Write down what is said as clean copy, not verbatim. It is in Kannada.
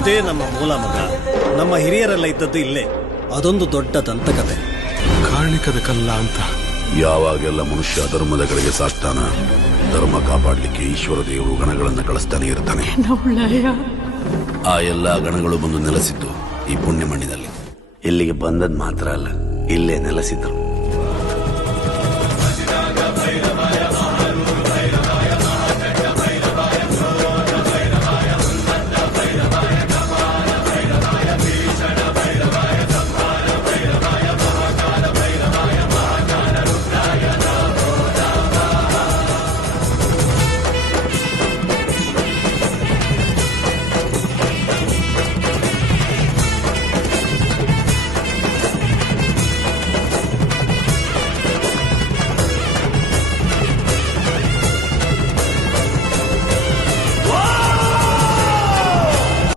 ಇದೇ ನಮ್ಮ ಮೂಲ ಮಗ. ನಮ್ಮ ಹಿರಿಯರೆಲ್ಲ ಇದ್ದದ್ದು ಇಲ್ಲೇ. ಅದೊಂದು ದೊಡ್ಡ ದಂತಕತೆ. ಕಾರ್ಣಿಕದ ಕಲ್ಲ ಅಂತ. ಯಾವಾಗೆಲ್ಲ ಮನುಷ್ಯ ಧರ್ಮದ ಕಡೆಗೆ ಸಾಕ್ತಾನ, ಧರ್ಮ ಕಾಪಾಡಲಿಕ್ಕೆ ಈಶ್ವರ ದೇವರು ಗಣಗಳನ್ನು ಕಳಿಸ್ತಾನೆ ಇರ್ತಾನೆ. ಆ ಎಲ್ಲಾ ಗಣಗಳು ಬಂದು ನೆಲೆಸಿದ್ದು ಈ ಪುಣ್ಯ ಮಣ್ಣಿನಲ್ಲಿ. ಇಲ್ಲಿಗೆ ಬಂದದ್ ಮಾತ್ರ ಅಲ್ಲ, ಇಲ್ಲೇ ನೆಲೆಸಿದ್ರು.